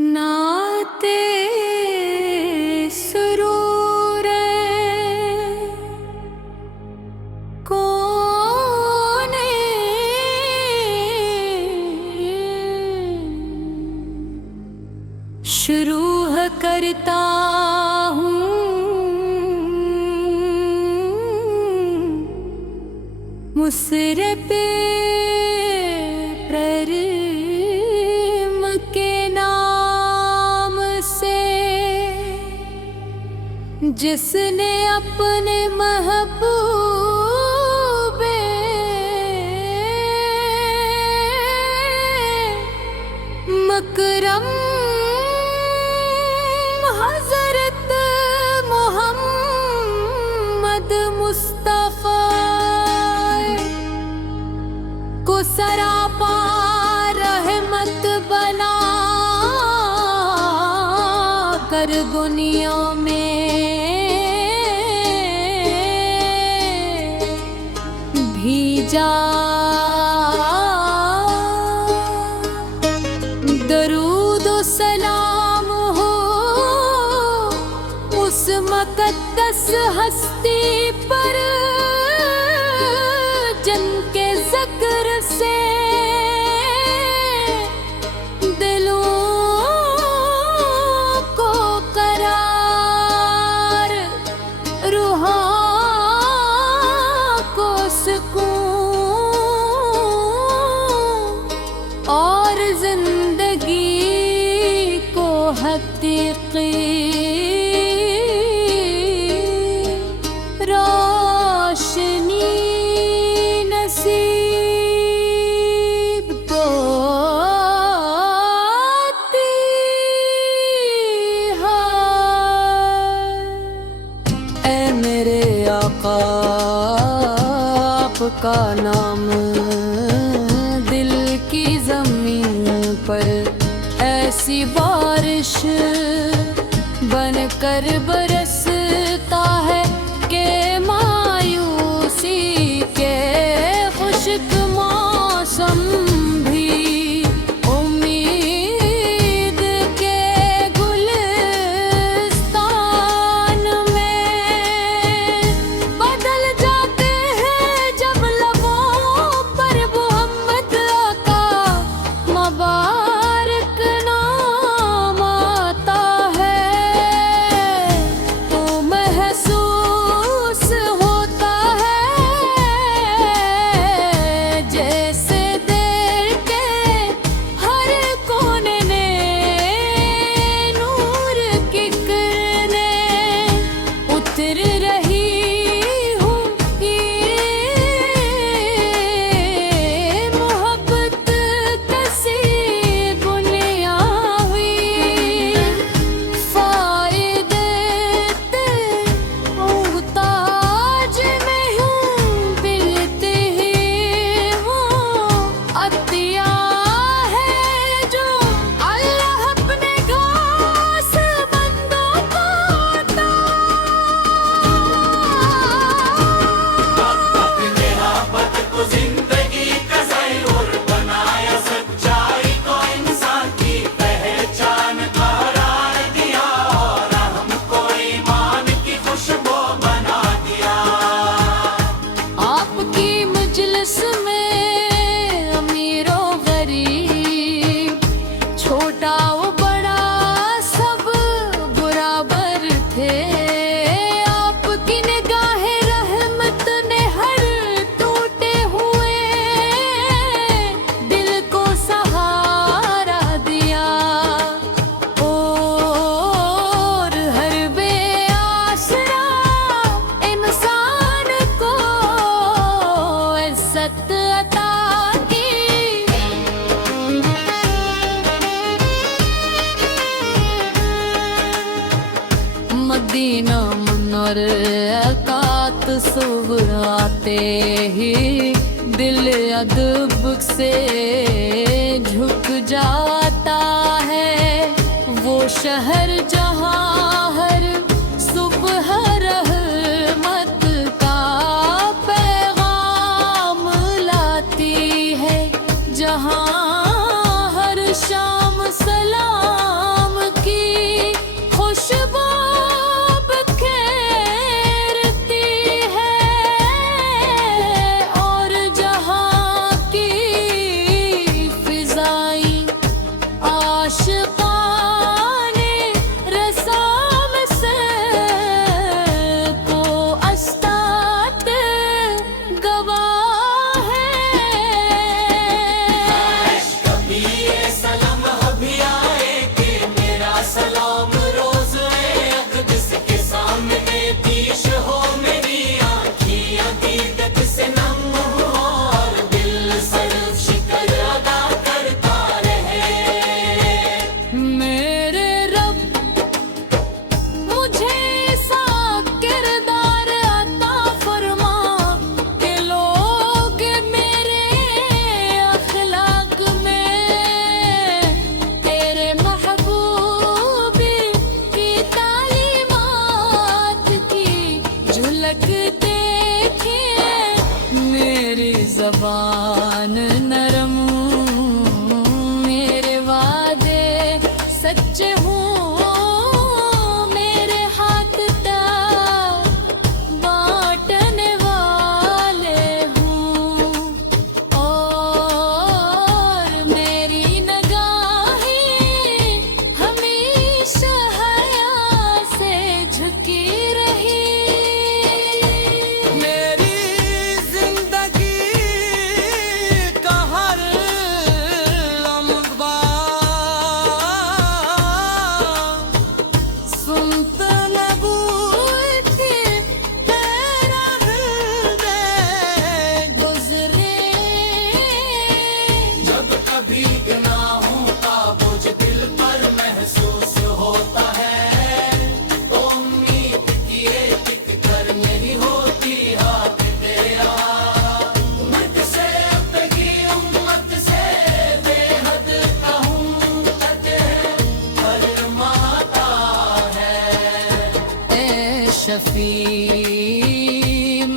नाते सुरूर कोने शुरू करता हूँ मुसरे पे जिसने अपने महबूबे मकरम हजरत मोहम्मद मुस्तफा को सरापा रहमत बना कर दुनिया में भेजा। दरूद व सलाम हो उस मुक़द्दस हस्ती पर जिनके ज़िक्र से दिलों को करार, रूहां को सुकून और जिंदगी को हकीकी रोशनी नसीब तो आती है। ऐ मेरे आका आपका नाम दिल की ज़मीन पर ऐसी बारिश बनकर बरसता है कि मायूसी के खुश्क मौसम भी उम्मीद के गुलिस्तान में बदल जाते हैं जब लबों पर मोहम्मद आका मुबारक नाम आता है तो महसूस होता है जैसे दिल के हर कोने ने नूर की किरणें उतर रही हूँ। ये मोहब्बत कैसी बुनियावी फायदे ते मुहताज में हूँ बिलते ही हूँ अतिया है जो अल्लाह अपने खास बंदों को अता। आपकी मजलिस में अमीरो गरीब छोटा व बड़ा सब बराबर थे। आपकी निगाहे रहमत ने हर टूटे हुए दिल को सहारा दिया और हर बेआसरा इंसान को इज्जत अता की। मदीना मुनव्वर अकात सुबह आते ही दिल अदब से झुक जाता है। वो शहर जहाँ हर सुबह रहमत का पैगाम लाती है, जहाँ हर शाम सलाम आशिकाने रसाम से को अस्तात गवाह है। कभी ये सलाम अभी आए कि मेरा सलाम रोज अक़दस के सामने पेश हो। मेरी आँखियाँ दीदत से नम हो और दिल सर्व शिकर अदा करता रहे। मेरे रब मुझे ऐसा किरदार अता फरमा कि लोग मेरे अखलाक में तेरे महबूबी की तालीमात की झलक देखे। मेरी ज़बान नरम मेरे वादे सच्चे हूँ। मेरे हाथ तक बांटने वाले हूँ और मेरी निगाहें हमेशा हया से झुकी रही। मेरी जिंदगी का हर लम्हा सुनता नबूत की तेरा हृदय गुजरे। जब कभी गुनाहों का बोझ दिल पर महसूस होता है तो उम्मीद किए टिक कर नहीं होती हाथ तेरा। उम्मत से अपनी उम्मत से बेहद कहूँ फरमाता है। ए शफी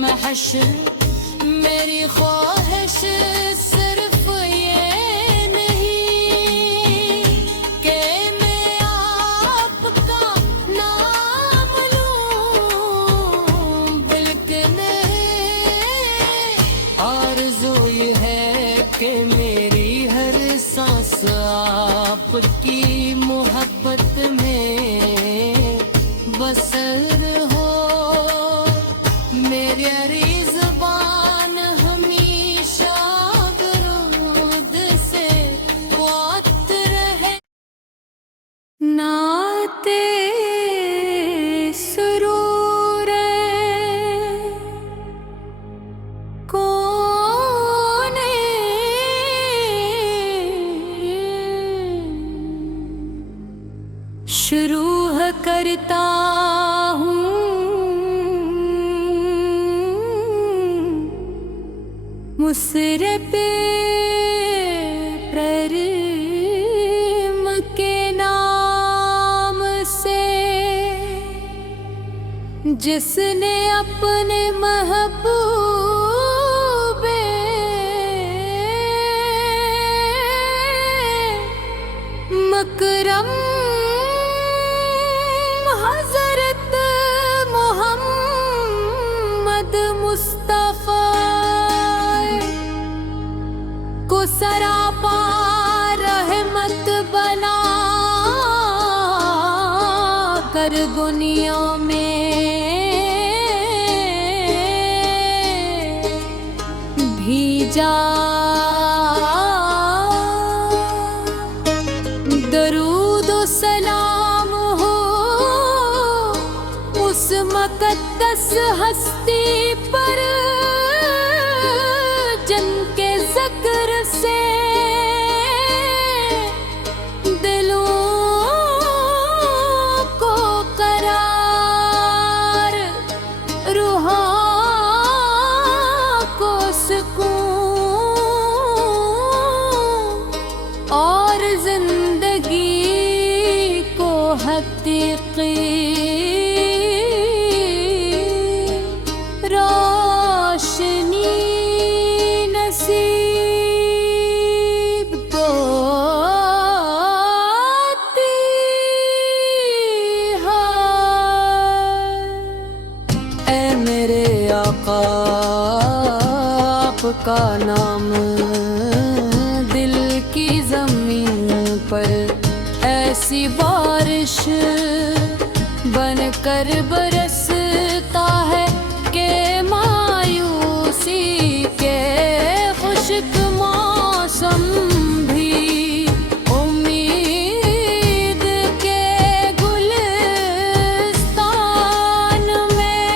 महशर मेरी ख्वाहिश सिर्फ ये नहीं कि मैं आपका नाम लूं, बल्कि आरज़ू ये है कि मेरी हर सांस आपकी मोहब्बत में बसर हो। मेरी ज़बान हमेशा दरूद से बात रहे। नाते सुरूर कोने शुरू करता हूँ मुसरे पे प्रेम के नाम से जिसने अपने महबूबे मकरम हजरत मोहम्मद मुस्तफा को सरापा रहमत बना कर दुनिया में भेजा। दरूद व सलाम हो उस मुक़द्दस हस्ती पर जिनके ज़िक्र से दिलों को करार, रूहों को सुकून और जिंदगी को हकीकी रोशनी नसीब को आती है। ऐ मेरे आका आपका नाम दिल की ज़मीन पर सी बारिश बनकर बरसता है के मायूसी के खुश्क मौसम भी उम्मीद के गुलिस्तान में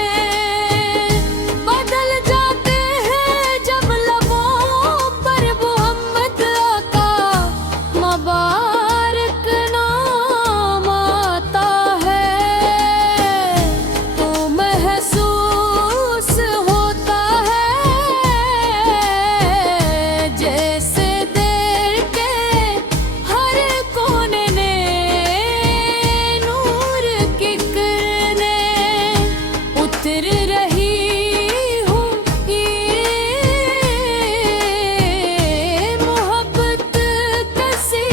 बदल जाते हैं जब लबों पर मोहम्मद आका मुबारक नाम आता है तो महसूस होता है जैसे दिल के हर कोने ने नूर की किरणें उतर रही हूँ ये मोहब्बत कसी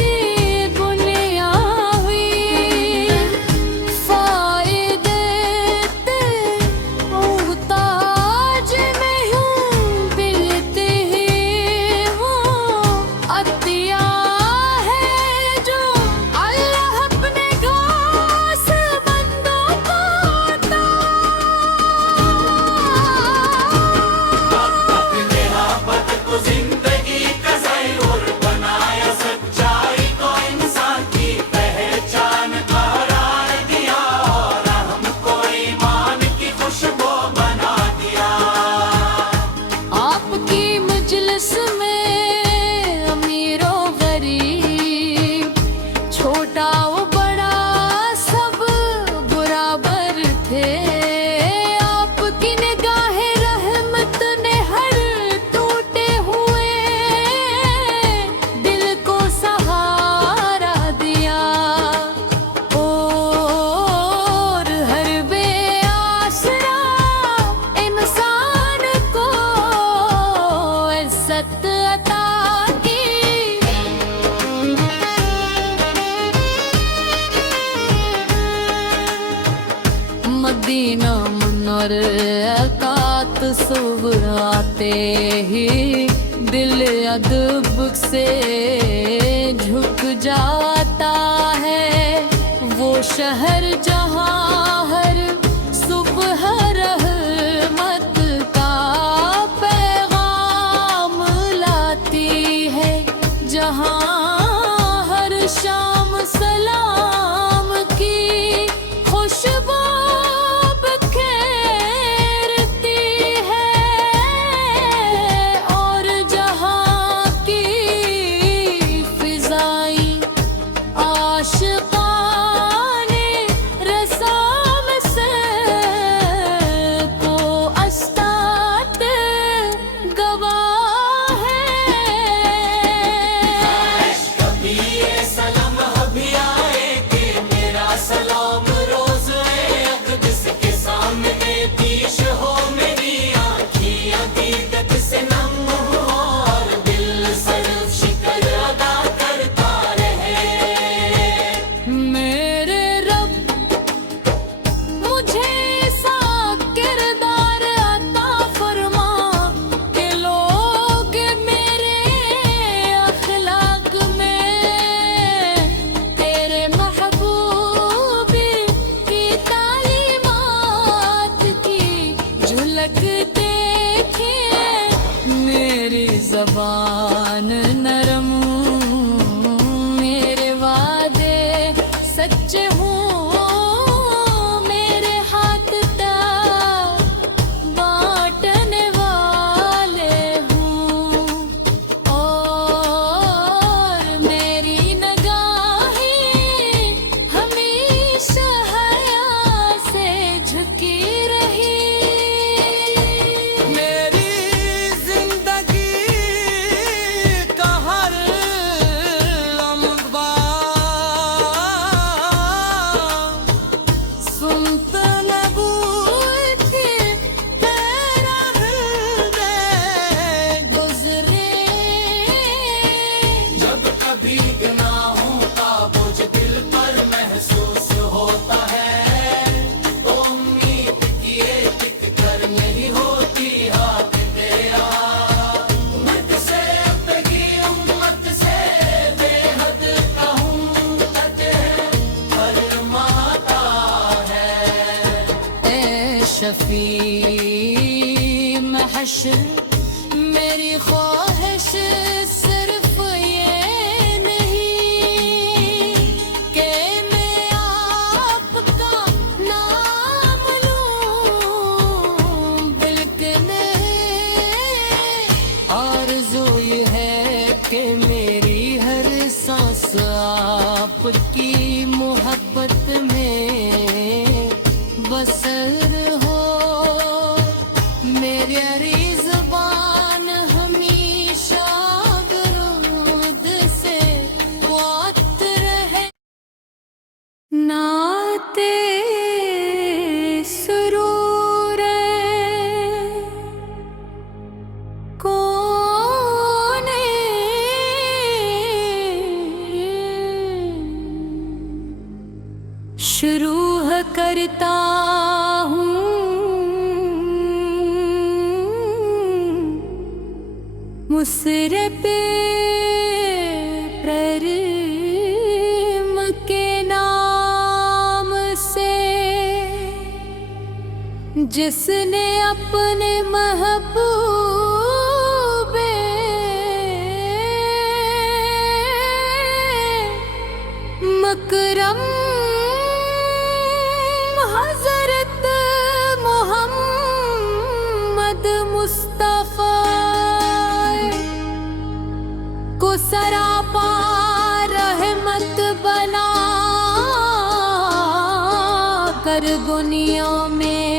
बुनियावी फायदे ते मुहताज में हूँ बिलते ही हूँ अतिया है जो अल्लाह अपने घास बंदों को आता नेहाबत को जिंदगी का ज़रूर बनाया सच्चाई को इंसान की पहचान करार दिया और हमको ईमान की खुशबू बना दिया आपकी मजलिस में अमीरों गरीब छोटा वो बड़ा सब बराबर थे आपकी निगाहें रहमत ने हर टूटे हुए दिल को सहारा दिया और हर बेआसरा इंसान को इज्जत अता की मदीना मुनर अकात सुबह आते ही दिल अदब से झुक जाता है वो शहर जहाँ हर सुबह रहमत का पैगाम लाती है जहाँ हर शाम सलाम की खुशबू बिखेरती है और जहाँ की फिजाएं आशिकाने रसाम से को अस्तात गवाह है कभी ये सलाम अभी आए कि मेरा सलाम रोज अक़दस के सामने पेश हो मेरी आँखें अकीदत से नम हो और दिल सर्व शिकर अदा करता रहे शफी महशर मेरी ख्वाहिश सिर्फ ये नहीं कि मैं आपका नाम लूं, बल्कि आरज़ू ये है कि मेरी हर सांस आपकी मोहब्बत में बसर हो। मेरी ज़बान हमेशा दरूद से वात रहे। नाते सुरूर कौन शुरू करता हूँ मुसरे पे प्रेम के नाम से, जिसने अपने महबूबे मकरम हज़रत मोहम्मद मुस्तफ़ा को सरापा रहमत बना कर दुनिया में